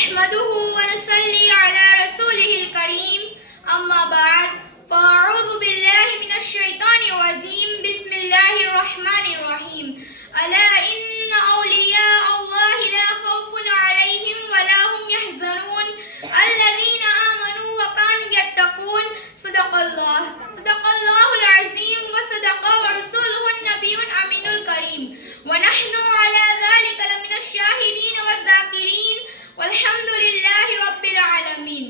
نحمده ونصلي على رسوله الكريم أما بعد فأعوذ بالله من الشيطان الرجيم بسم الله الرحمن الرحيم ألا إن أولياء الله لا خوف عليهم ولا هم يحزنون الذين آمنوا وكانوا يتقون صدق الله العظيم وصدق ورسوله النبي الأمين الكريم ونحن على ذلك لمن الشاهدين والذاكرين والحمد للہ رب العالمین۔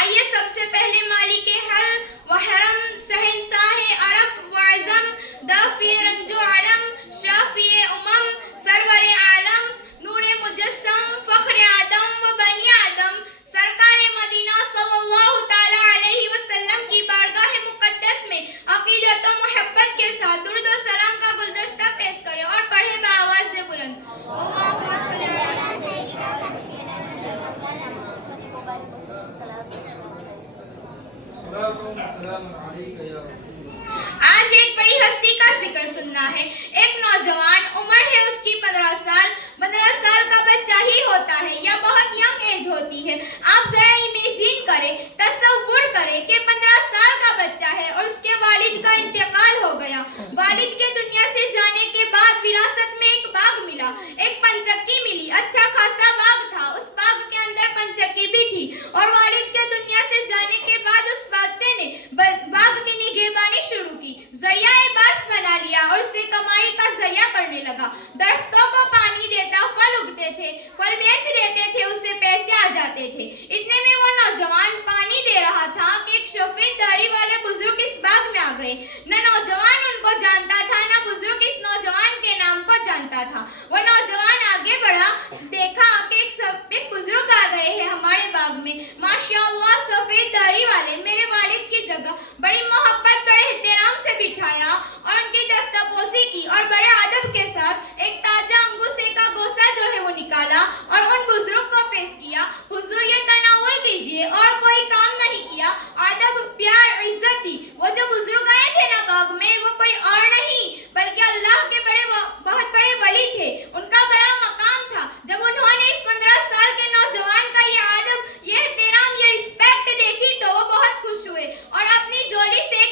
آئیے سب سے پہلے مالک حل و حرم شہنشاہ عرب و عظم دافع رنج و علم شافع امم سرور عالم نور مجسم فخر آدم و بنی آدم سرکار مدینہ صلی اللہ تعالی علیہ وسلم کی بارگاہ مقدس میں عقیدت و محبت کے ساتھ درود و سلام کا گلدستہ پیش کریں اور پڑھے بآواز بلند اللہم صلی علی آج ایک بڑی ہستی کا ذکر سننا ہے۔ ایک نوجوان، عمر ہے اس کی 15 سال۔ 15 سال کا بچہ ہی ہوتا ہے یا بہت ینگ ایج ہوتی ہے۔ آپ ذرا امیجن کریں، تصور کریں کہ 15 سال کا بچہ ہے اور اس کے والد کا انتقال ہو گیا۔ والد کے دنیا سے جانے کے بعد وراثت میں ایک باغ ملا، ایک پنچکی ملی، اچھا خاصا باغ تھا۔ اس باغ کے اندر پنچکی بھی تھی اور والد کے دنیا سے جانے کے بعد اس بچے نے باغ کی نگہبانی شروع کی، ذریعہ معاش بنا لیا اور اسے کمائی کا ذریعہ کرنے لگا۔ درختوں کو پانی دیتا، پھل اگتے تھے، پھل بیچ دیتے تھے، اسے پیسے آ جاتے تھے۔ اتنے میں وہ نوجوان پانی دے رہا تھا کہ ایک سفید داڑھی والے بزرگ اس باغ میں آ گئے۔ نہ نوجوان ان کو جانتا تھا، نہ بزرگ اس نوجوان کے نام کو جانتا تھا۔ وہ نوجوان آگے بڑھا، دیکھا کہ ایک بزرگ آ گئے ہیں ہمارے باغ میں، ماشاء اللہ سفید داڑھی والے، میرے والد کی جگہ بڑی محبت بڑے احترام سے بٹھایا اور ان کی دستپوسی کی اور بڑے ادب کے ساتھ ایک تازہ انگوسے کا گوشہ جو ہے وہ نکالا اور ان بزرگ کو پیش کیا۔ حضور یہ تناول کیجیے، اور کوئی کام نہیں کیا، ادب پیار عزت دی۔ وہ جو بزرگ آئے تھے نا باغ میں، وہ کوئی اور نہیں بلکہ اللہ کے بہت بڑے ولی تھے، ان کا بڑا مقام تھا۔ جب انہوں نے اس 15 سال کے نوجوان کا یہ ادب، یہ احترام، یہ رسپیکٹ دیکھی تو وہ بہت خوش ہوئے اور اپنی جولی سے ایک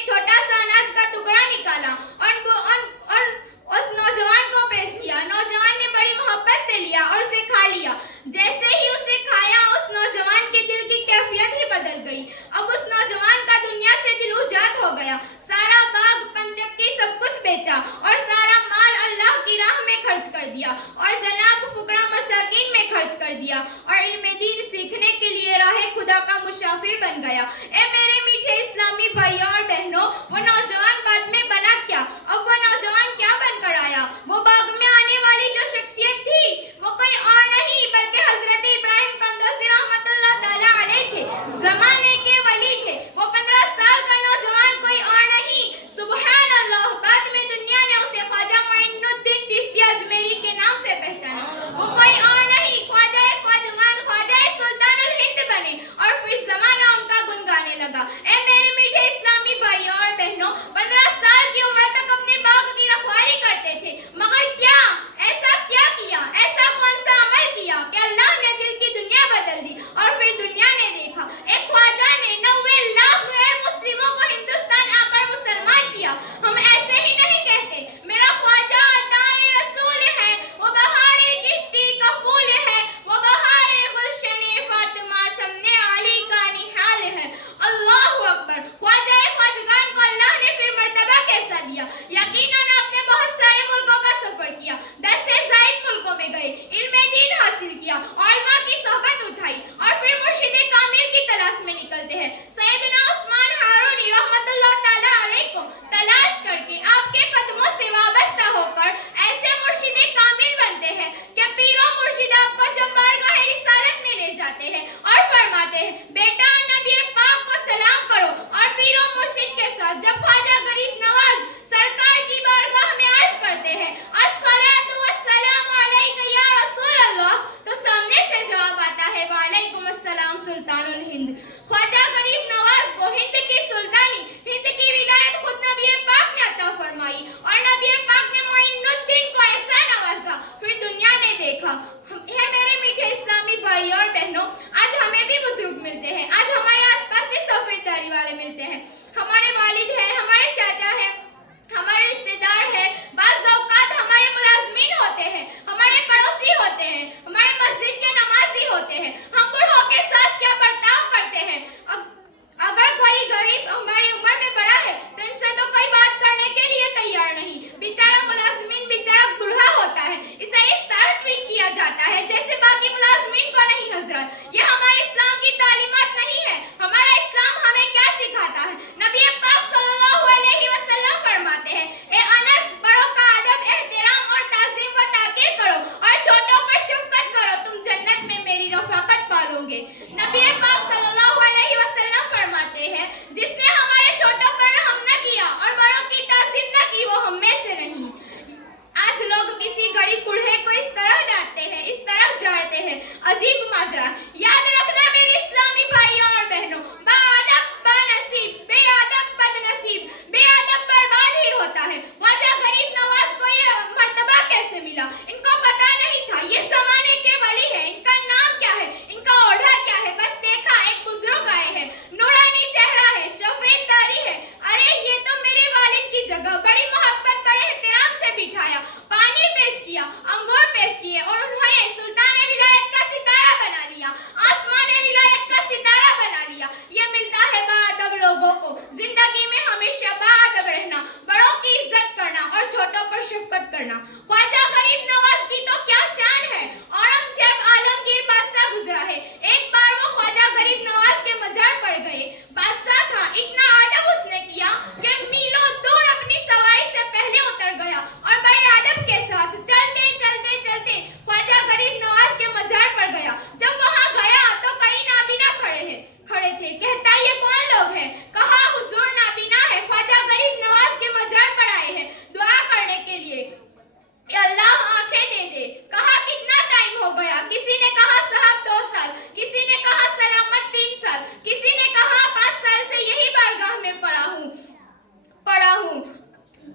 है, हम बूढ़ों के साथ क्या बर्ताव करते हैं। अगर कोई गरीब हमारी उम्र में बड़ा है तो इनसे तो कोई बात करने के लिए तैयार नहीं। बेचारा मुलाजिमीन बेचारा बूढ़ा होता है, इसे इस तरह ट्रीट किया जाता है जैसे बाकी मुलाजिमीन को नहीं। हजरत, ये हमारे इस्लाम की तालीमात नहीं है। हमारा इस्लाम हमें क्या सिखाता है? नबी पाक सल्लल्लाहु अलैहि वसल्लम फरमाते हैं, ए अनस, बड़ों का अदब, एहतराम और ताज़ीम व ताक़ीर करो और छोटों पर शफ़क़त करो, तुम जन्नत में मेरी रफ़ाक़त पालोगे। नबी पाक सल्लल्लाहु अलैहि वसल्लम फरमाते हैं, जिसने हमारे छोटों पर रहम न किया और बड़ों की ताज़ीम न की, वो हम में से नहीं। आज लोग किसी गरीब बूढ़े को इस तरह डांटते हैं, इस तरह जाड़ते हैं, अजीब माजरा। याद रखना मेरे इस्लामी भाइयों और बहनों, बाअदब बानसीब, बेअदब बदनसीब, बेअदब बर्बाद ही होता है। ख्वाजा गरीब नवाज को ये मर्तबा कैसे मिला? इनको पता नहीं था ये जमाने के वली है। इनका नाम क्या है, इनका ओढ़ा क्या है? बस देखा एक बुजुर्ग आए हैं, नूरानी चेहरा है, सफेद दाढ़ी है। अरे ये तो मेरे वालिद की जगह, बड़ी मोहब्बत बड़े एहतराम से बिठाया, पानी पेश किया, अंगूर पेश किए और उन्होंने सुल्तान विलायत का सितारा बना लिया, आसमान विलायत का सितारा बना लिया। ये मिलता है बाअदब लोगों को। जिंदगी में हमेशा बाअदब रहना, बड़ों की इज्जत करना और छोटों पर शफकत करना। ख्वाजा गरीब नवाज की तो क्या शान है। औरंगजेब आलमगीर बादशाह गुजरा है, एक बार वो ख्वाजा गरीब नवाज के मजार पड़ गए। बादशाह था, इतना अदब उसने किया कि मीलों दूर अपनी सवारी से पहले उतर गया और बड़े अदब के साथ चलते चलते चलते ख्वाजा गरीब नवाज के मजार पर गया। जब वहां गया तो कई नाबीना खड़े थे। कहता ये कौन लोग हैं? कहा हुजूर नाबीना है, ख्वाजा गरीब नवाज के मजार पर आए हैं दुआ करने के लिए, अल्लाह आंखें दे दे। कहा कितना टाइम हो गया? किसी ने कहा साहब 2 साल, किसी ने कहा सलामत 3 साल, किसी ने कहा 5 साल से यही बारगाह में पड़ा हूँ।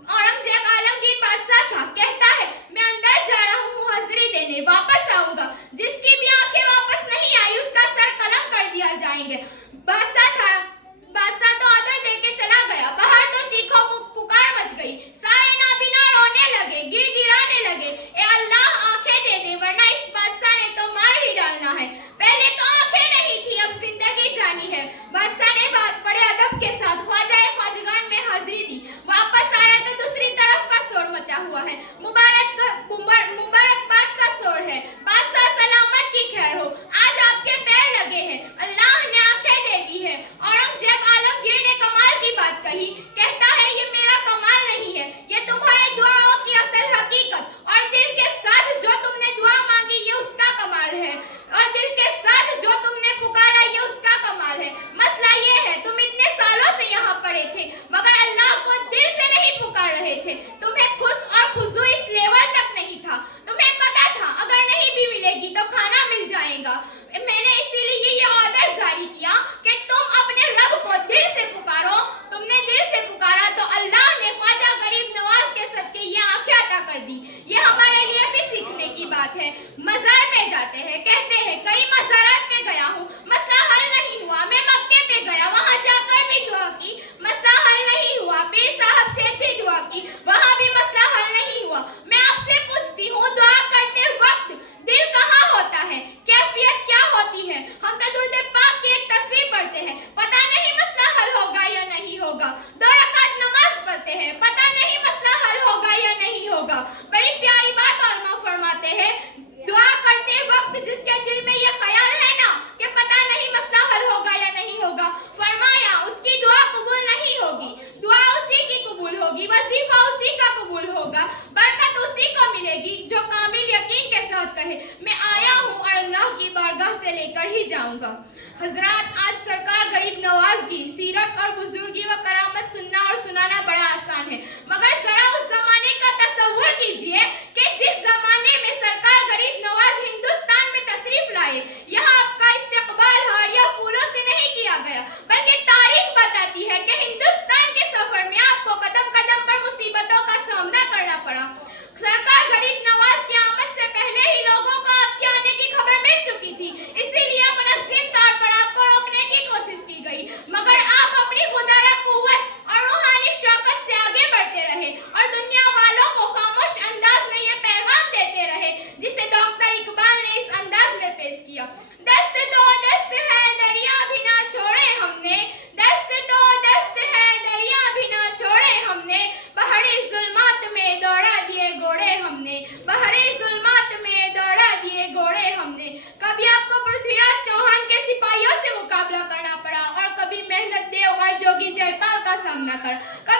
औरंगजेब आलमगीर बादशाह था, कहता है मैं अंदर जा रहा हूँ हाजिरी देने, वापस आऊंगा। जिसकी भी आंखें वापस नहीं आई उसका सर कलम कर दिया जाएंगे। बादशाह तो आदर दे के चला गया। बाहर तो चीखो पुकार मच गई, सारे नाबीना रोने लगे, गिड़गिड़ाने लगे, ए अल्लाह आंखें दे दे वरना इस बादशाह ने तो मार ही डालना है। पहले तो आंखें नहीं थी, अब जिंदगी जानी है। बादशाह ने बड़े अदब के साथ ख्वाजाए ख्वाजगान में हाजिरी दी। वापस आया तो दूसरी तरफ का शोर मचा हुआ है, मुबारकबाद का शोर है। बादशाह सलामत की खैर हो, आज आपके पैर लगे हैं, अल्लाह ने आंखें दे दी है। औरंगजेब आलमगीर ने कमाल की बात कही, कहता है ये मेरा कमाल नहीं है, ये तुम्हारे दुआओं की असल हकीकत और दिल के साथ जो तुमने दुआ मांगी ये उसका कमाल है, और दिल के साथ जो तुमने पुकारा ये उसका कमाल है। मसला ये है तुम इतने सालों से यहाँ पड़े थे मगर अल्लाह को दिल से नहीं पुकार रहे थे। तुम्हें खुश और खुशू इस लेवल तक नहीं था। तुम्हें पता था अगर नहीं भी मिलेगी तो खाना मिल जाएगा। मैंने इसीलिए ये ऑर्डर जारी किया कि तुम अपने रब को दिल से पुकारो। तुमने दिल से पुकारा तो अल्लाह ने ख्वाजा गरीब नवाज के सदके ये आंखें अता कर दी। ये हमारे लिए भी सीखने की बात है। मजार पे जाते हैं, कहते हैं कई मजारात पे गया हूँ, मसला हल नहीं हुआ। मैं मक्के पे गया, वहाँ जाकर भी दुआ की, मसला हल नहीं हुआ। पीर साहब से भी दुआ की, वहाँ भी मसला हल नहीं हुआ। मैं आपसे पूछती हूँ दुआ करते वक्त दिल कहाँ होता है, कैफियत क्या होती है? हम तो दुरूद पाक की एक तस्वीर पढ़ते हैं, पता नहीं मसला हल होगा या नहीं होगा। 2 रकात नमाज पढ़ते हैं, पता नहीं मसला हल होगा या नहीं होगा। बड़ी प्यारी बात उलमा फरमाते हैं, दुआ करते वक्त जिसके दिल में ये ख्याल है ना कि पता नहीं मसला हल होगा या नहीं होगा, फरमाया उसकी दुआ कबूल नहीं होगी। दुआ उसी की कबूल होगी, वजीफा उसी का कबूल होगा, बरकत उसी को मिलेगी जो कामिल यकीन के साथ कहे मैं आया हूँ और अल्लाह की बारगाह से लेकर ही जाऊंगा। हजरात, आज सरकार गरीब नवाज की सीरत और बुजुर्गी व करामत सुनना और सुनाना बड़ा आसान है, मगर जरा उस जमाने का तसव्वुर कीजिए कि जिस जमाने में सरकार गरीब नवाज हिंदुस्तान में तशरीफ लाए। यहाँ आपका इस्तकबाल हारिया फूलों से नहीं किया गया, बल्कि तारीख बताती है कि हिंदुस्तान के सफर में आपको कदम कदम पर मुसीबतों का सामना करना पड़ा। सरकार गरीब नवाज की आमद से पहले ही लोगों को आपके आने की खबर मिल चुकी थी, इसीलिए मुनज़्ज़िम तौर पर आपको रोकने की कोशिश की गई, मगर आप अपनी कारण